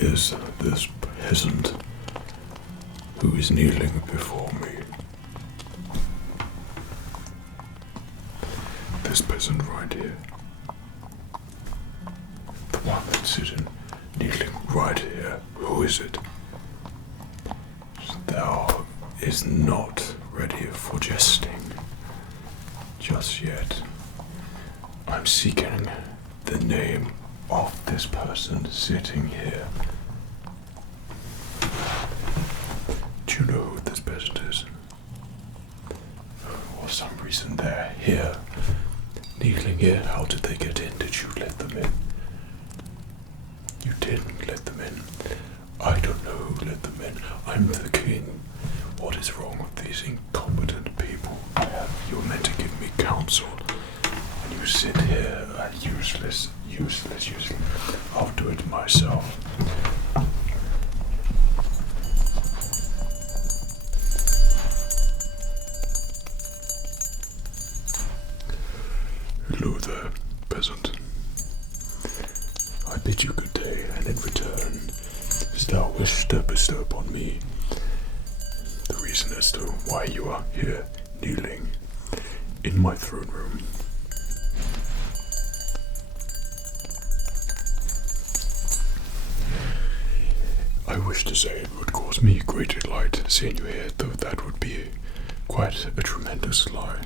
is this peasant who is kneeling before me. This peasant right here. The one that's sitting, kneeling right here. Who is it? Thou is not ready for jesting just yet. I'm seeking the name of this person sitting here. Do you know who this peasant is? For some reason they're here, kneeling here. How did they get in? Did you let them in? You didn't let them in. I don't know who let them in. I'm the king. What is wrong with these incompetent people? You're meant to give me counsel. And you sit here, useless. I'll do it myself. Hello there, peasant. I bid you good day, and in return, as thou wish to bestow upon me the reason as to why you are here kneeling in my throne room. I wish to say it would cause me great delight seeing you here, though that would be quite a tremendous lie.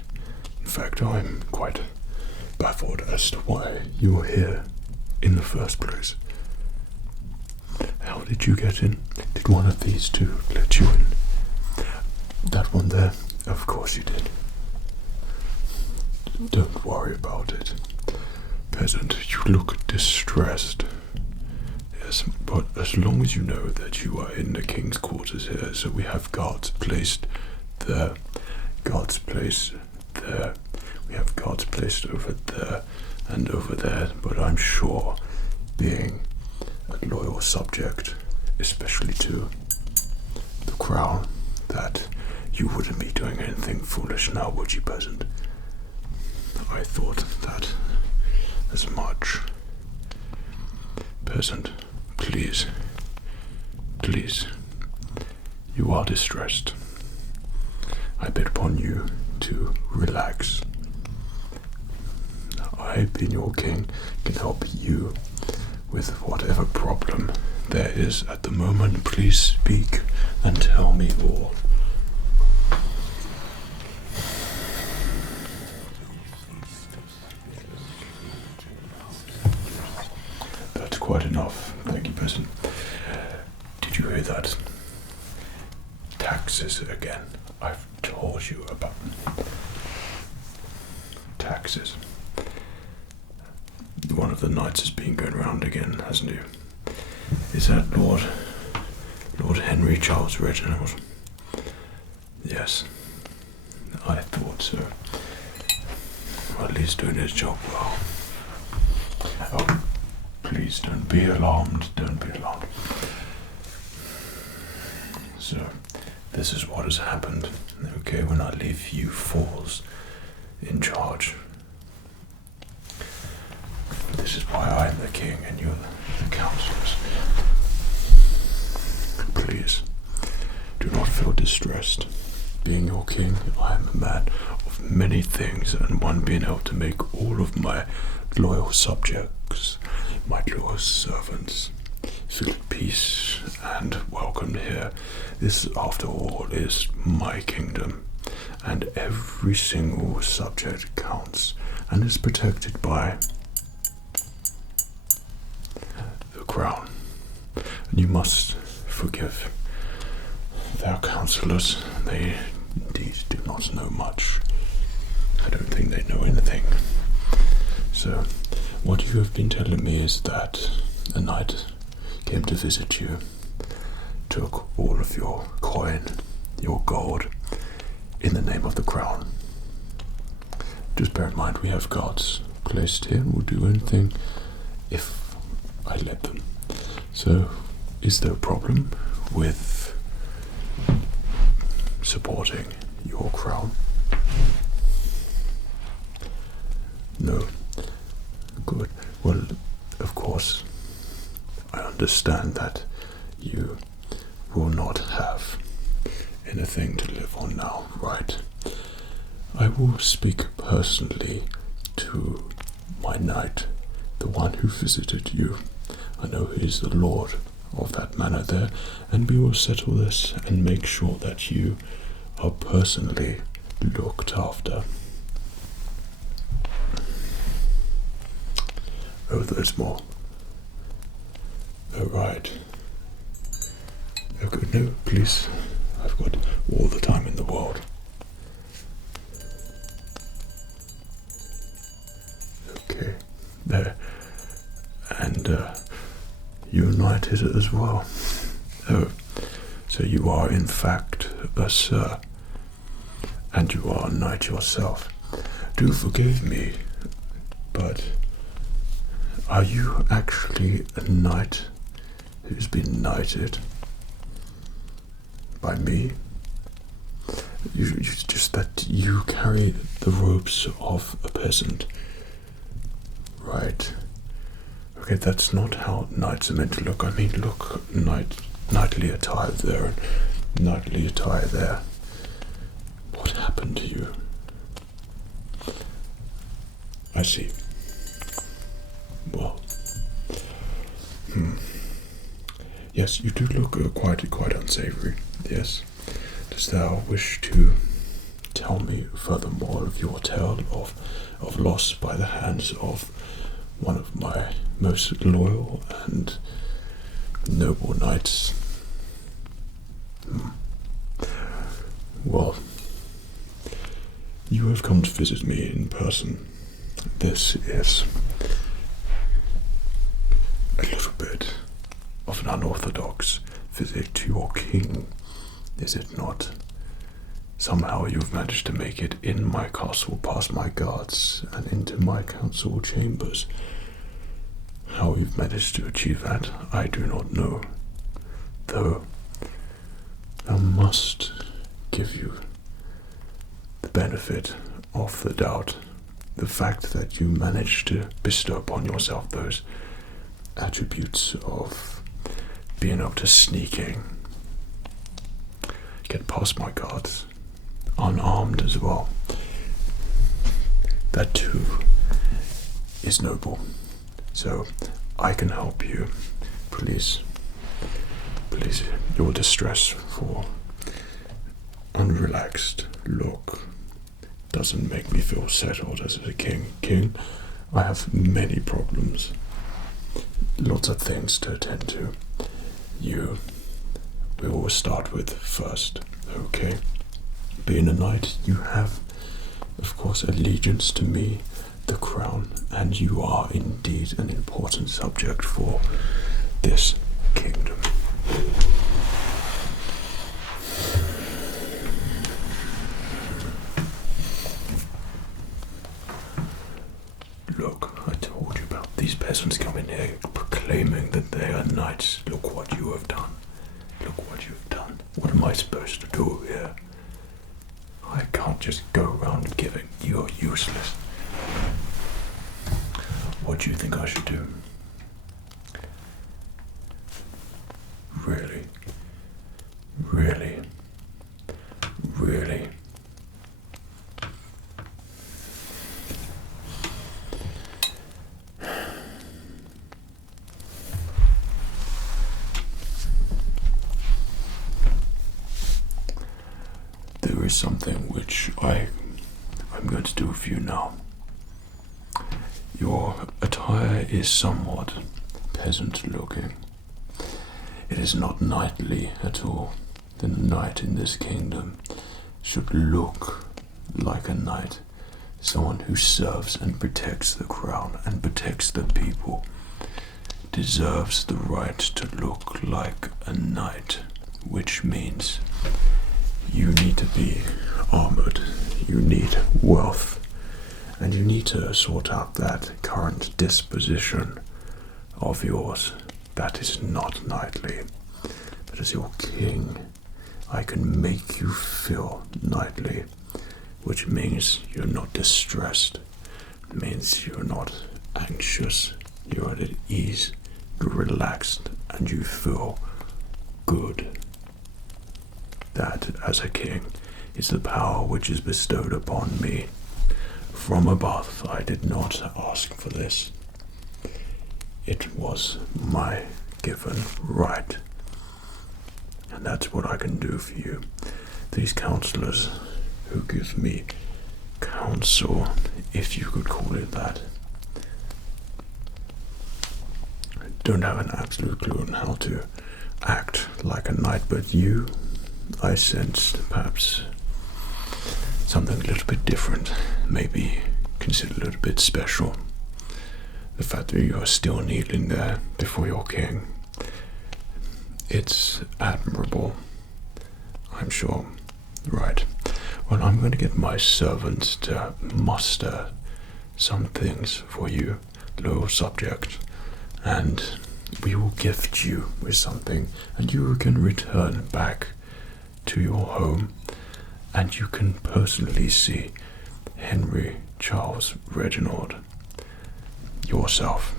In fact, I'm quite baffled as to why you're here in the first place. How did you get in? Did one of these two let you in? That one there? Of course you did. Don't worry about it. Peasant, you look distressed. Yes, but as long as you know that you are in the king's quarters here, so we have guards placed there. Guards placed there. We have guards placed over there and over there, but I'm sure, being a loyal subject, especially to the crown, that you wouldn't be doing anything foolish now, would you, peasant? I thought that as much. Peasant, please, you are distressed. I bid upon you to relax. I, being your king, can help you with whatever problem there is at the moment. Please speak and tell me all. That's quite enough. Thank you, peasant. Did you hear that? Taxes again. I've told you about taxes. One of the knights has been going around again, hasn't he? Is that Lord Henry Charles Reginald? Yes, I thought so. Well, at least doing his job well. Oh, please don't be alarmed. Don't be alarmed. So, this is what has happened. Okay, when I leave you fools in charge. This is why I'm the king and you're the counselors. Please, do not feel distressed. Being your king, I am a man of many things, and one being able to make all of my loyal subjects, my loyal servants, feel at peace and welcome here. This, after all, is my kingdom, and every single subject counts and is protected by the crown. And you must forgive their counselors. They indeed do not know much. I don't think they know anything. So, what you have been telling me is that a knight came to visit you, took all of your coin, your gold, in the name of the crown. Just bear in mind, we have guards placed here and will do anything if I let them. So, is there a problem with supporting your crown? No. Good. Well, of course, I understand. understand that you will not have anything to live on now, right? I will speak personally to my knight, the one who visited you. I know he is the lord of that manor there, and we will settle this and make sure that you are personally looked after. Oh, there's more. Oh, right. Okay, no, please. I've got all the time in the world. Okay, there. And you knighted as well. Oh, so you are in fact a sir, and you are a knight yourself. Do forgive me, but are you actually a knight who's been knighted by me? Just that you carry the robes of a peasant, right? Okay, that's not how knights are meant to look. I mean, look, knightly attire there and knightly attire there. What happened to you? I see. Well, yes, you do look quite unsavory. Yes. Does thou wish to tell me furthermore of your tale of loss by the hands of one of my most loyal and noble knights? Well, you have come to visit me in person. This is a little bit of an unorthodox visit to your king, is it not? Somehow you've managed to make it in my castle, past my guards, and into my council chambers. How you've managed to achieve that, I do not know. Though, I must give you the benefit of the doubt. The fact that you managed to bestow upon yourself those attributes of being able to sneak in, get past my guards, unarmed as well. That too is noble. So I can help you. Please, your distress for unrelaxed look doesn't make me feel settled as a king. King, I have many problems, lots of things to attend to. You, we will start with first, okay? Being a knight, you have, of course, allegiance to me, the crown, and you are indeed an important subject for this kingdom. Look, I told you about these peasants coming here proclaiming that they are knights. Look what you have done. Look what you have done. What am I supposed to do here? I can't just go around giving. You're useless. What do you think I should do? Really? Really? Really? There is something which I'm going to do for you now. Your attire is somewhat peasant-looking. It is not knightly at all. The knight in this kingdom should look like a knight, someone who serves and protects the crown and protects the people, deserves the right to look like a knight, which means you need to be armored, you need wealth, and you need to sort out that current disposition of yours that is not knightly. But as your king, I can make you feel knightly, which means you're not distressed, means you're not anxious, you're at ease, you're relaxed, and you feel good. That, as a king, is the power which is bestowed upon me from above. I did not ask for this. It was my given right. And that's what I can do for you. These counselors who give me counsel, if you could call it that, don't have an absolute clue on how to act like a knight, but you, I sensed perhaps something a little bit different, maybe considered a little bit special. The fact that you are still kneeling there before your king, it's admirable, I'm sure. Right. Well, I'm going to get my servants to muster some things for you, loyal subject, and we will gift you with something, and you can return back to your home, and you can personally see Henry Charles Reginald yourself,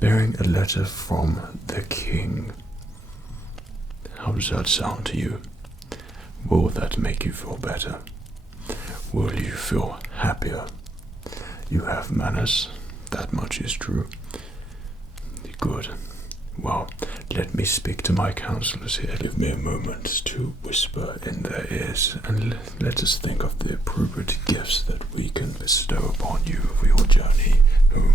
bearing a letter from the king. How does that sound to you? Will that make you feel better? Will you feel happier? You have manners, that much is true. Good. Well, let me speak to my counselors here. Give me a moment to whisper in their ears, and let us think of the appropriate gifts that we can bestow upon you for your journey home.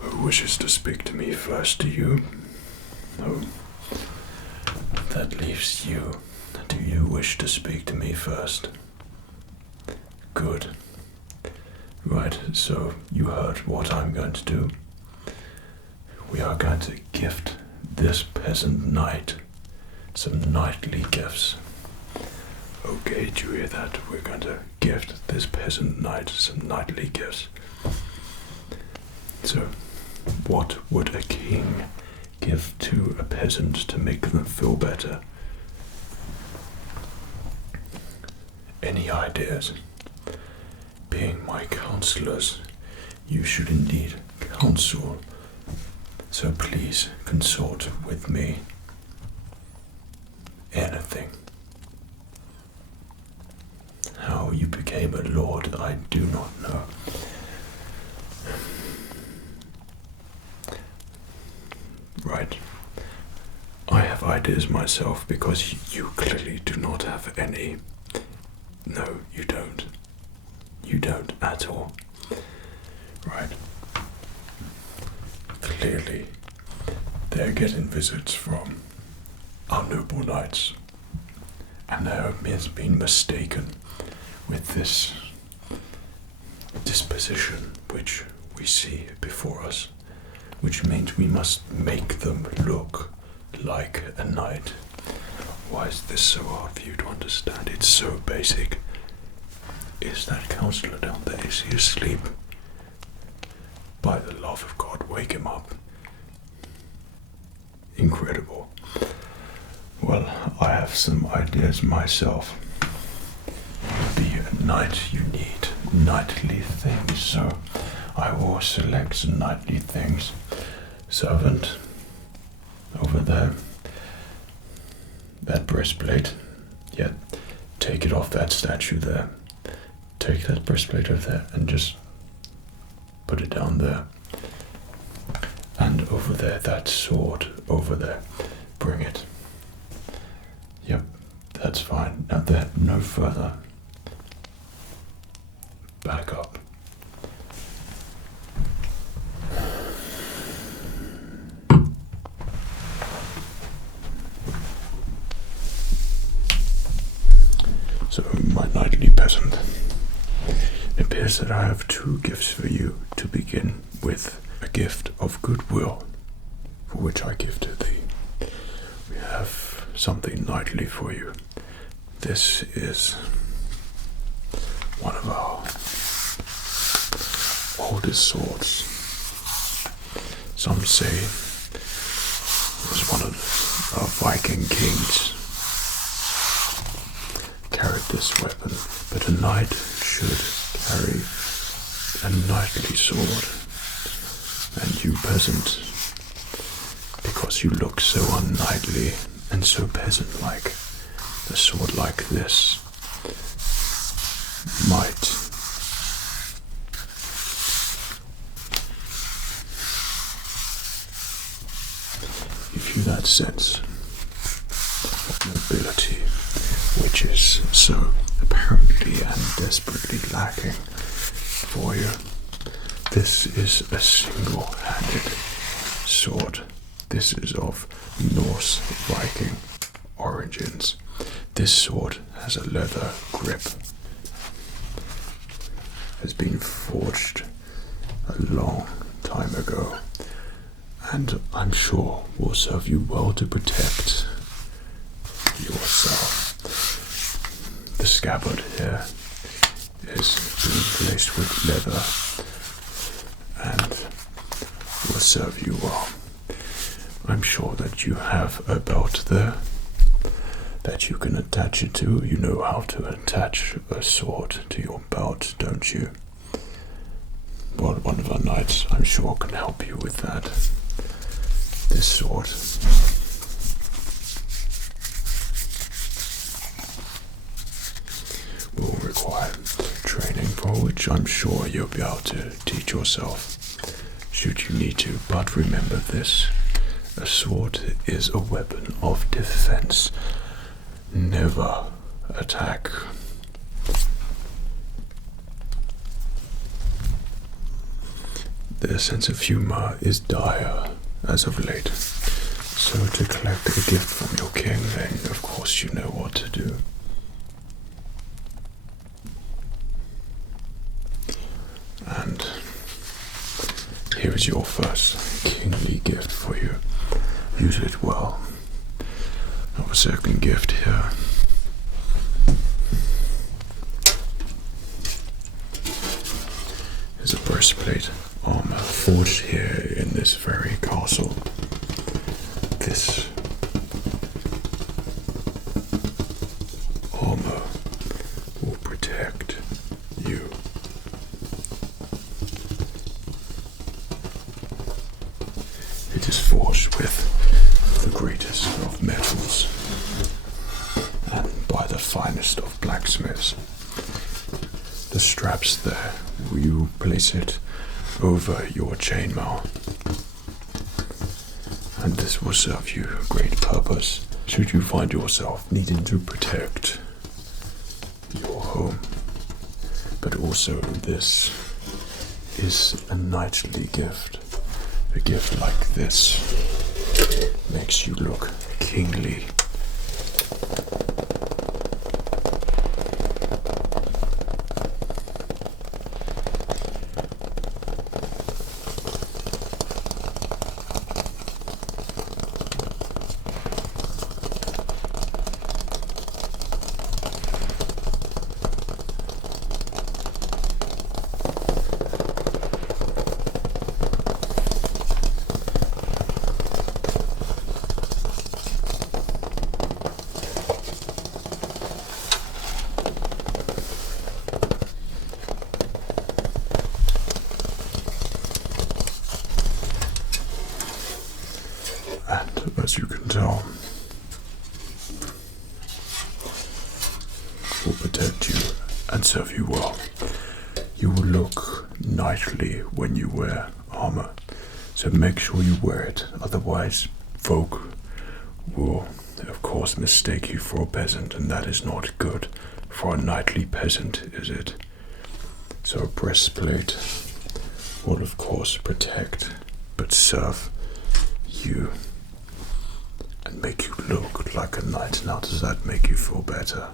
Who wishes to speak to me first? Do you? Oh, that leaves you. Do you wish to speak to me first? Good. Right, so you heard what I'm going to do. We are going to gift this peasant knight some knightly gifts. Okay, do you hear that? We're going to gift this peasant knight some knightly gifts. So, what would a king give to a peasant to make them feel better? Any ideas? Being my counselors, you should indeed counsel. So please consult with me. Anything. How you became a lord, I do not know. Right. I have ideas myself because you clearly do not have any. No, you don't. You don't at all. Right. Clearly, they're getting visits from our noble knights, and there has been mistaken with this disposition which we see before us, which means we must make them look like a knight. Why is this so hard for you to understand? It's so basic. Is that counselor down there? Is he asleep? By the love of God, wake him up. Incredible. Well, I have some ideas myself. To be a knight, you need knightly things, so I will select some knightly things. Servant, over there. That breastplate, yeah, take it off that statue there. Take that breastplate over there and just put it down there. And over there, that sword over there, bring it. Yep, that's fine. Now there, no further. Back up. So, my knightly peasant, it appears that I have two gifts for you to begin with. A gift of goodwill, for which I give to thee. We have something knightly for you. This is one of our oldest swords. Some say it was one of our Viking kings carried this weapon, but a knight should carry a knightly sword. And you, peasant, because you look so unknightly and so peasant-like, a sword like this might give you that sense of nobility, which is so apparently and desperately lacking for you. This is a single-handed sword. This is of Norse Viking origins. This sword has a leather grip. Has been forged a long time ago, and I'm sure will serve you well to protect yourself. The scabbard here is being placed with leather and will serve you well. I'm sure that you have a belt there that you can attach it to. You know how to attach a sword to your belt, don't you? Well, one of our knights, I'm sure, can help you with that. This sword will require training, for which I'm sure you'll be able to teach yourself, should you need to. But remember this, a sword is a weapon of defense, never attack. Their sense of humor is dire as of late, so to collect a gift from your king, then of course you know what to do. And here is your first kingly gift for you. Use it well. I have a second gift here. Here's a breastplate, armor, forged here in this very castle. This armor will protect you. It is forged with the greatest of metals and by the finest of blacksmiths. The straps there, you place it over your chainmail, and this will serve you a great purpose should you find yourself needing to protect your home. But also this is a knightly gift. A gift like this makes you look kingly. And as you can tell, will protect you and serve you well. You will look knightly when you wear armor, so make sure you wear it, otherwise folk will of course mistake you for a peasant, and that is not good for a knightly peasant, is it? So a breastplate will of course protect but serve you and make you look like a knight. Now, does that make you feel better?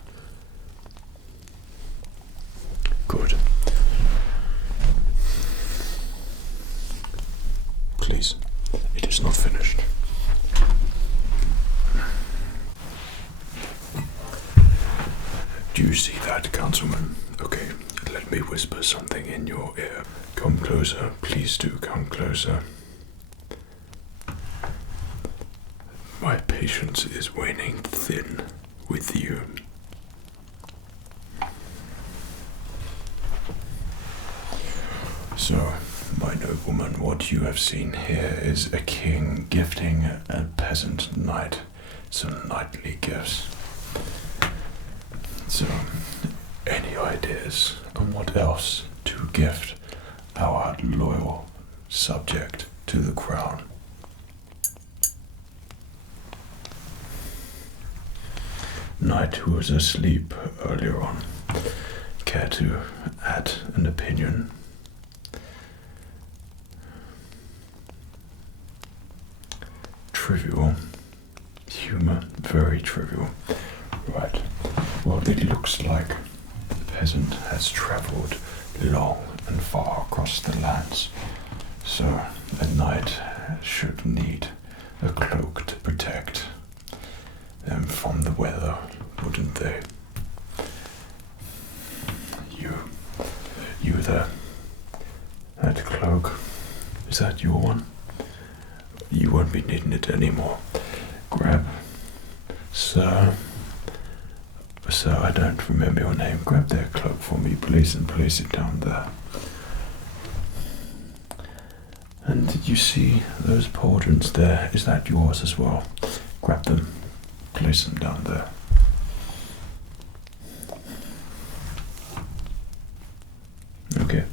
Good. Please, it is not finished. Do you see that, councilman? Okay, let me whisper something in your ear. Come closer, please do come closer. My patience is waning thin with you. So, my nobleman, what you have seen here is a king gifting a peasant knight some knightly gifts. So, any ideas on what else to gift our loyal subject to the crown? Knight who was asleep earlier on, care to add an opinion? Trivial. Humor, very trivial. Right. Well, it looks like the peasant has travelled long and far across the lands, so a knight should need a cloak to protect them from the weather, wouldn't they? You there. That cloak, is that your one? You won't be needing it anymore. Grab, sir, I don't remember your name. Grab their cloak for me, please, and place it down there. And did you see those pauldrons there? Is that yours as well? Grab them, place them down there. Okay.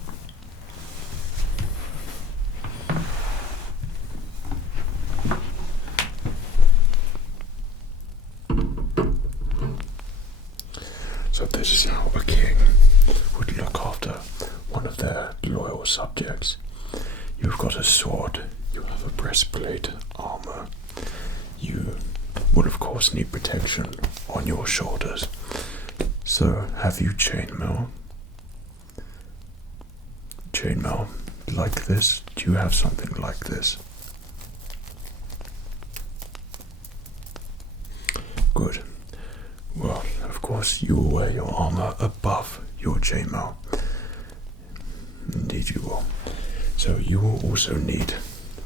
So this is how a king would look after one of their loyal subjects. You've got a sword, you have a breastplate, armor. You would of course need protection on your shoulders. So have you chainmail? Chainmail like this? Do you have something like this? Good. Well, of course you will wear your armor above your chainmail. Indeed you will. So you will also need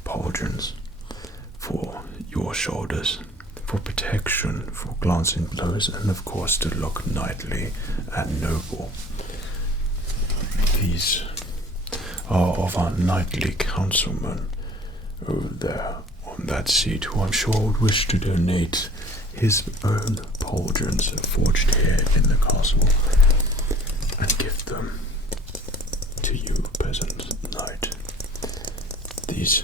pauldrons for your shoulders, for protection, for glancing blows, and of course to look knightly and noble. These are of our knightly councilman over there on that seat, who I'm sure would wish to donate his own pauldrons forged here in the castle and give them to you, peasant knight. These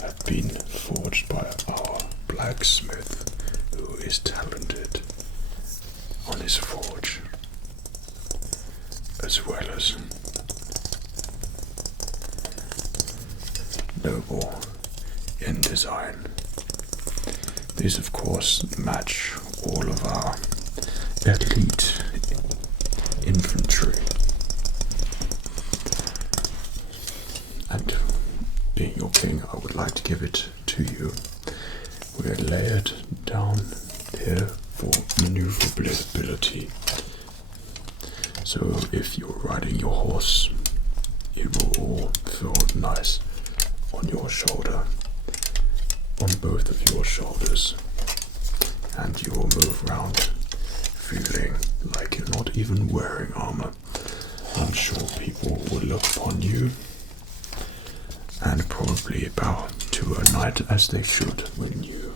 have been forged by our blacksmith, who is talented on his forge, as well as noble in design. These of course match all of our elite infantry. And being your king, I would like to give it to you. We're layered down here for maneuverability. So if you're riding your horse, it will all feel nice on your shoulder, on both of your shoulders, and you will move around feeling like you're not even wearing armor. I'm sure people will look upon you and probably bow to a knight, as they should when you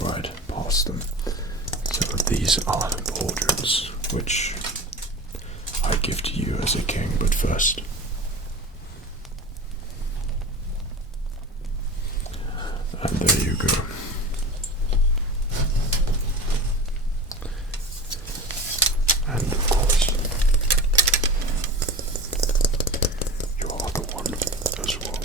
ride past them. So these are the pauldrons which I give to you as a king, but first, and there you go. And of course, your other one as well.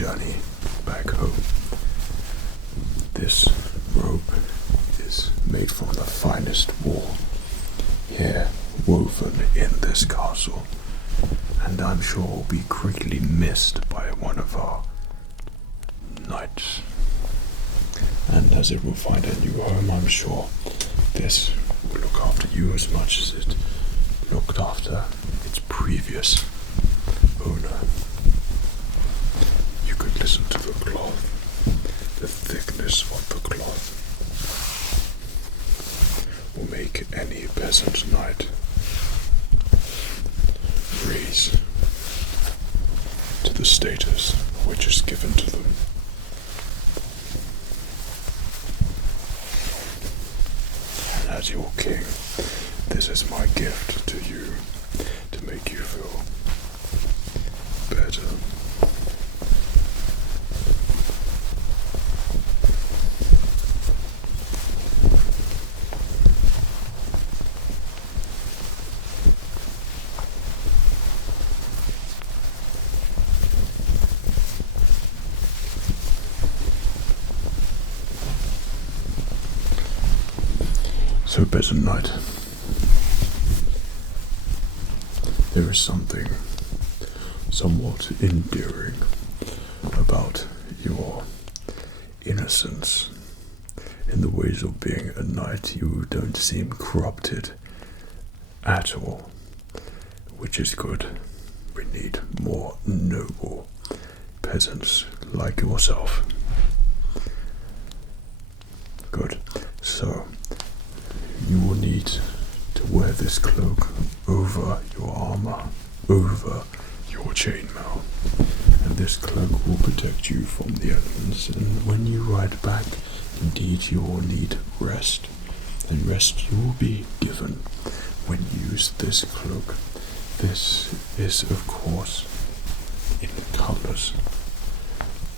journey back home. This robe is made from the finest wool here woven in this castle, and I'm sure will be greatly missed by one of our knights. And as it will find a new home, I'm sure this will look after you as much as it looked after its previous owner. You could listen to the cloth, the thickness of the cloth will make any peasant knight raise to the status which is given to them. And as your king, this is my gift to you to make you feel better. So, peasant knight, there is something somewhat endearing about your innocence. In the ways of being a knight, you don't seem corrupted at all, which is good. We need more noble peasants like yourself. Good. So, you will need to wear this cloak over your armor, over your chainmail, and this cloak will protect you from the elements. And when you ride back, indeed you will need rest, and rest you will be given when you use this cloak. This is, of course, in the colors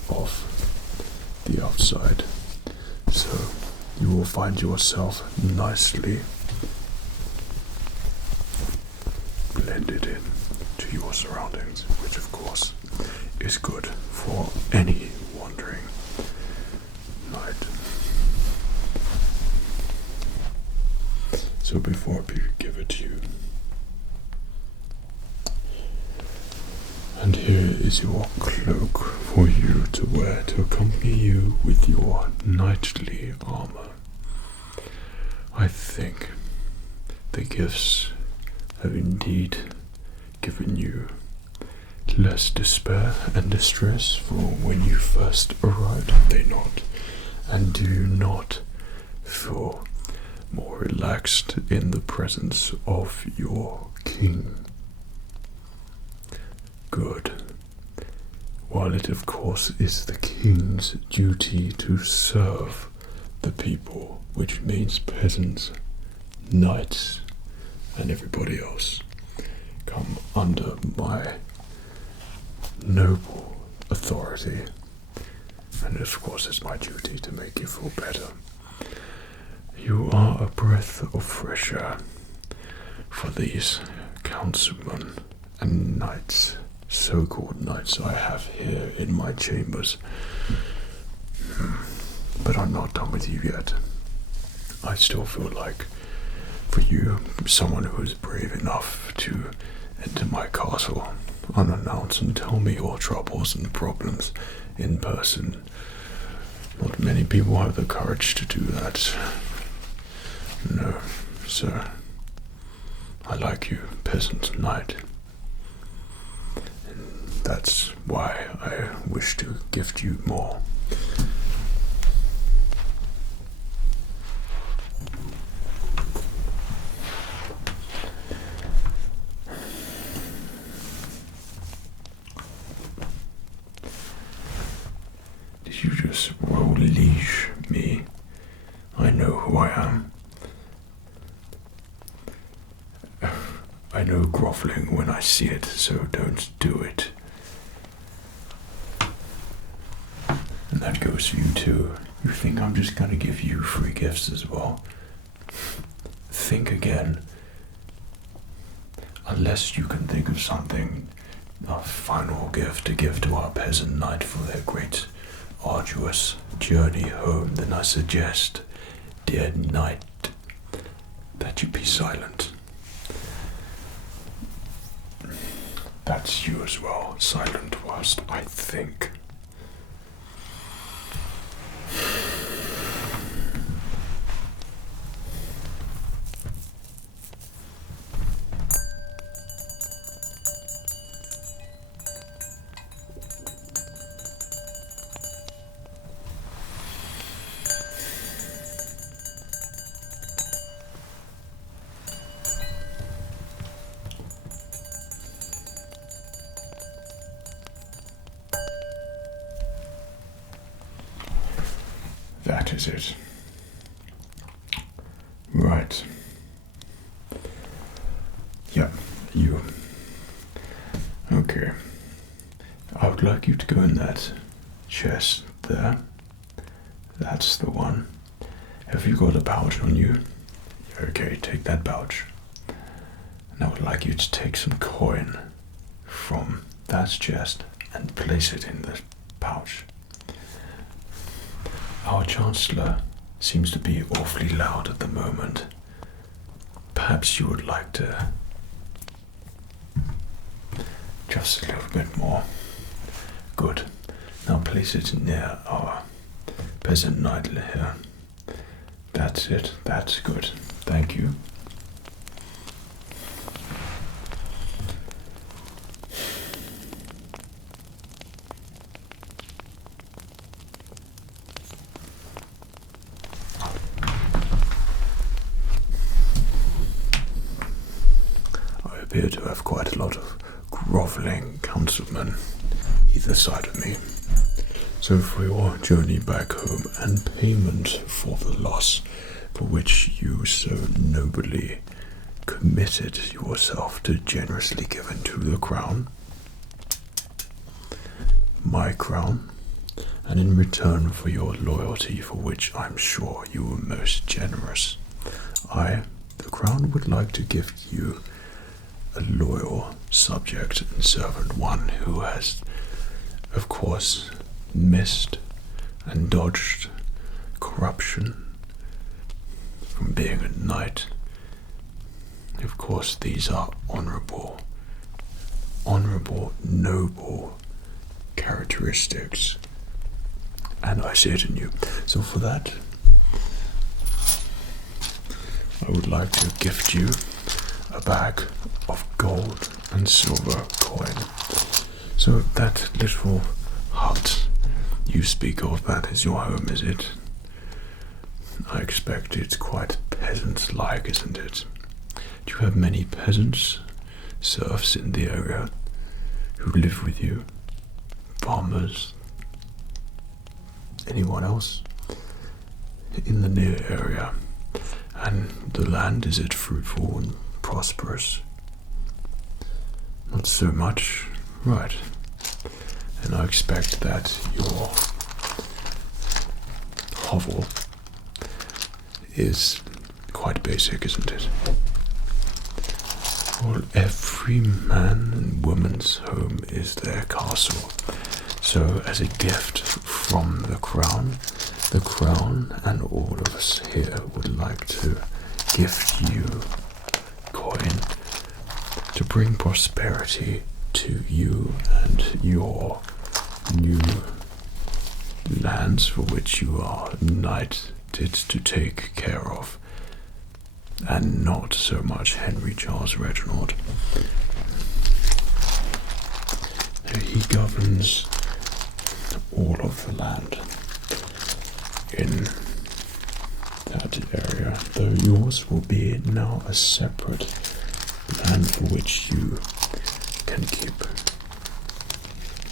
of the outside, so you will find yourself nicely blended in to your surroundings, which of course is good for any wandering knight. So before I give it to you, and here is your cloak for you to wear to accompany you with your knightly armor. I think the gifts have indeed given you less despair and distress for when you first arrived, have they not? And do you not feel more relaxed in the presence of your king? Good. While it of course is the king's duty to serve the people, which means peasants, knights, and everybody else come under my noble authority, and of course it's my duty to make you feel better. You are a breath of fresh air for these councilmen and knights, so-called knights I have here in my chambers. But I'm not done with you yet. I still feel like, for you, someone who is brave enough to enter my castle unannounced and tell me your troubles and problems in person. Not many people have the courage to do that. No, sir. I like you, peasant knight. And that's why I wish to gift you more. You just roll leash me. I know who I am. I know groveling when I see it, so don't do it. And that goes for you too. You think I'm just gonna give you free gifts as well? Think again. Unless you can think of something a final gift to give to our peasant knight for their great arduous journey home, then I suggest, dear knight, that you be silent. That's you as well, silent whilst I think. That is it. Right. Yeah, you. Okay. I would like you to go in that chest there. That's the one. Have you got a pouch on you? Okay, take that pouch. And I would like you to take some coin from that chest and place it in the pouch. Our Chancellor seems to be awfully loud at the moment. Perhaps you would like to just a little bit more. Good. Now place it near our peasant knight here. That's it. That's good. Thank you. Appear to have quite a lot of grovelling councilmen either side of me. So for your journey back home and payment for the loss for which you so nobly committed yourself to generously give into the crown, my crown, and in return for your loyalty for which I'm sure you were most generous, I, the crown, would like to give you a loyal subject and servant, one who has, of course, missed and dodged corruption from being a knight. Of course, these are honorable, noble characteristics, and I see it in you. So for that, I would like to gift you a bag of gold and silver coin. So that little hut you speak of, that is your home, is it? I expect it's quite peasant-like, isn't it? Do you have many peasants, serfs in the area who live with you? Farmers? Anyone else in the near area? And the land, is it fruitful and prosperous? Not so much, right? And I expect that your hovel is quite basic, isn't it? Well, every man and woman's home is their castle. So as a gift from the crown and all of us here would like to gift you coin to bring prosperity to you and your new lands for which you are knighted to take care of, and not so much Henry Charles Reginald. He governs all of the land in that area, though yours will be now a separate land for which you can keep,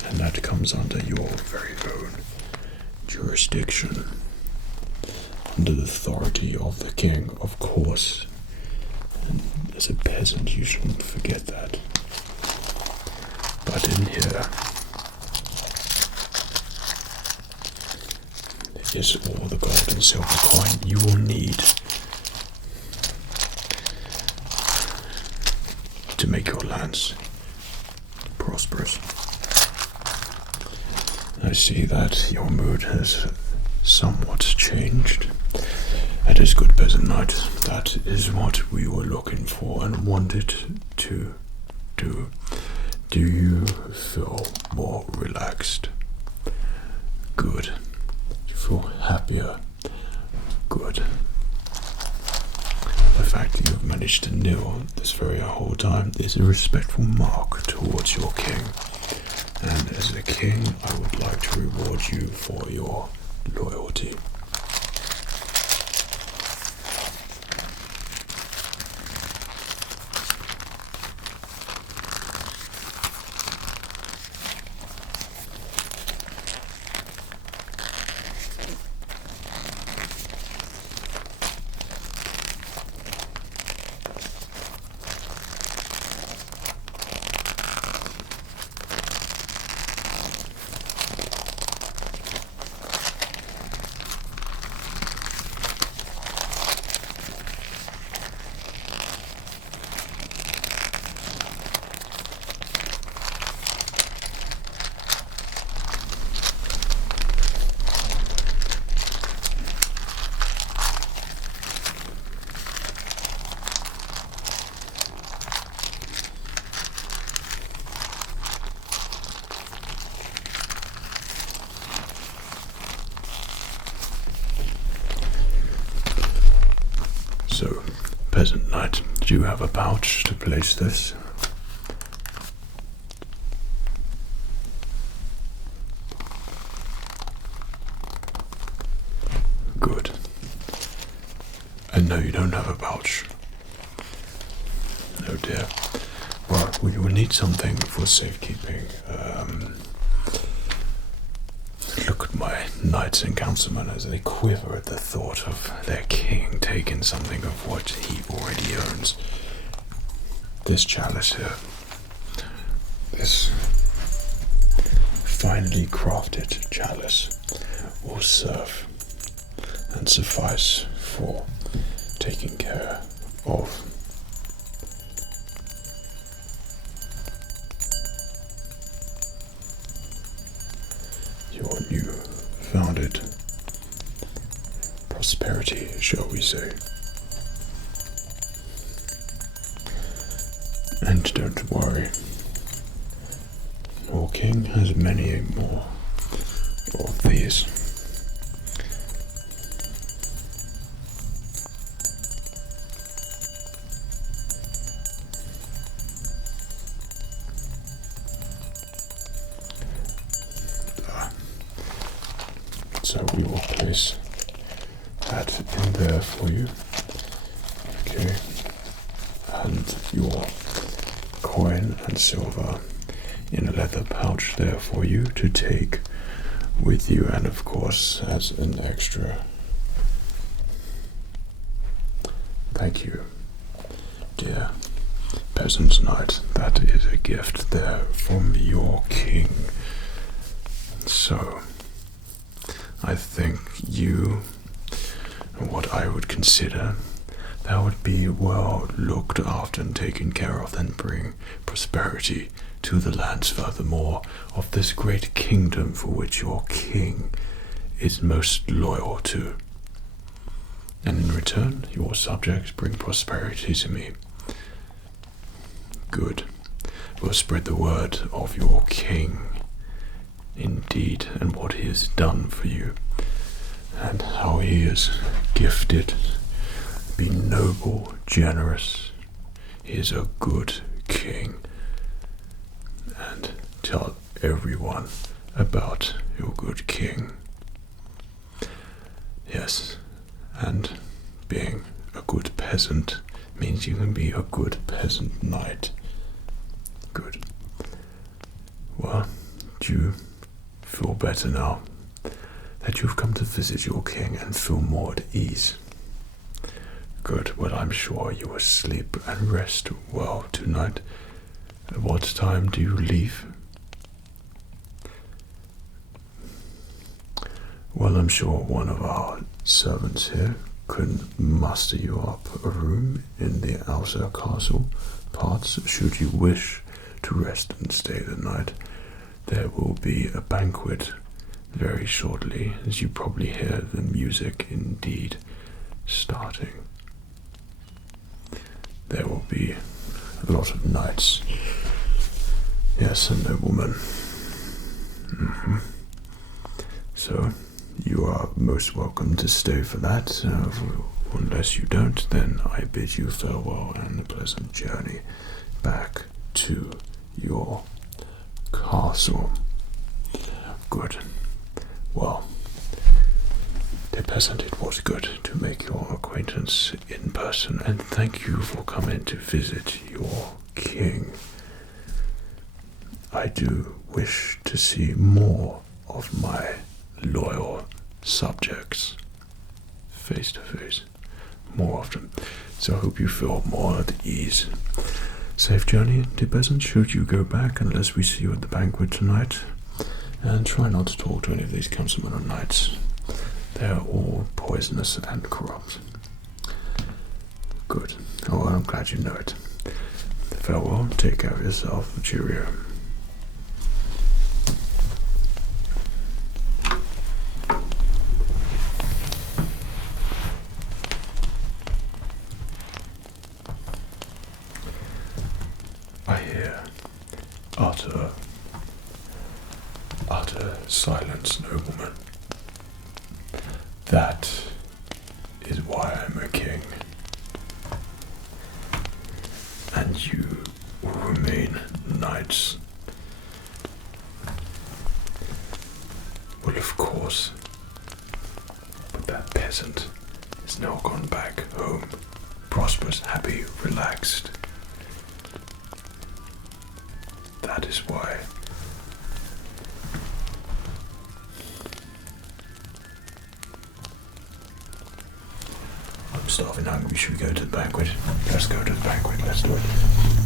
and that comes under your very own jurisdiction, under the authority of the king, of course. And as a peasant you shouldn't forget that. But in here is all the gold and silver coin you will need to make your lands prosperous. prosperous. I see that your mood has somewhat changed. It is good, peasant knight. That is what we were looking for and wanted to do. Do you feel more relaxed? Good. Do you feel happier? Good. The fact that you've managed to kneel this very whole time is a respectful mark towards your king. And as a king, I would like to reward you for your loyalty. So, peasant knight, do you have a pouch to place this? Good. And no, you don't have a pouch. Oh dear. Well, we will need something for safekeeping. Look at my knights and councilmen as they quiver at the thought of their king taking something of what he already owns. This chalice here, this finely crafted chalice, will serve and suffice for taking care of your new founded prosperity, shall we say. And don't worry, your king has many more of these. So we will place that in there for you. Okay. And your coin and silver in a leather pouch there for you to take with you, and of course as an extra. Thank you, dear peasant knight. That is a gift there from your king. So I think you are what I would consider that would be well looked after and taken care of, and bring prosperity to the lands furthermore of this great kingdom for which your king is most loyal to. And in return, your subjects bring prosperity to me. Good. We'll spread the word of your king, indeed, and what he has done for you, and how he is gifted, be noble, generous. He is a good king. And tell everyone about your good king. Yes, and being a good peasant means you can be a good peasant knight. Good. Well, do you feel better now that you've come to visit your king and feel more at ease? Good. Well, I'm sure you will sleep and rest well tonight. At what time do you leave? Well, I'm sure one of our servants here can muster you up a room in the outer castle parts, should you wish to rest and stay the night. There will be a banquet very shortly, as you probably hear the music indeed starting. There will be a lot of knights. Yes, a nobleman. So, you are most welcome to stay for that. Unless you don't, then I bid you farewell and a pleasant journey back to your castle. Good. Well, dear peasant, it was good to make your acquaintance in person, and thank you for coming to visit your king. I do wish to see more of my loyal subjects face to face more often, so I hope you feel more at ease. Safe journey, dear peasant, should you go back unless we see you at the banquet tonight, and try not to talk to any of these councilmen or knights. They are all poisonous and corrupt. Good. Oh, I'm glad you know it. Farewell, take care of yourself, cheerio. I hear utter silence, nobleman. That is why I'm a king. And you will remain knights. Well, of course. But that peasant has now gone back home. Prosperous, happy, relaxed. That is why. I'm starving hungry. Should we go to the banquet? Let's go to the banquet. Let's do it.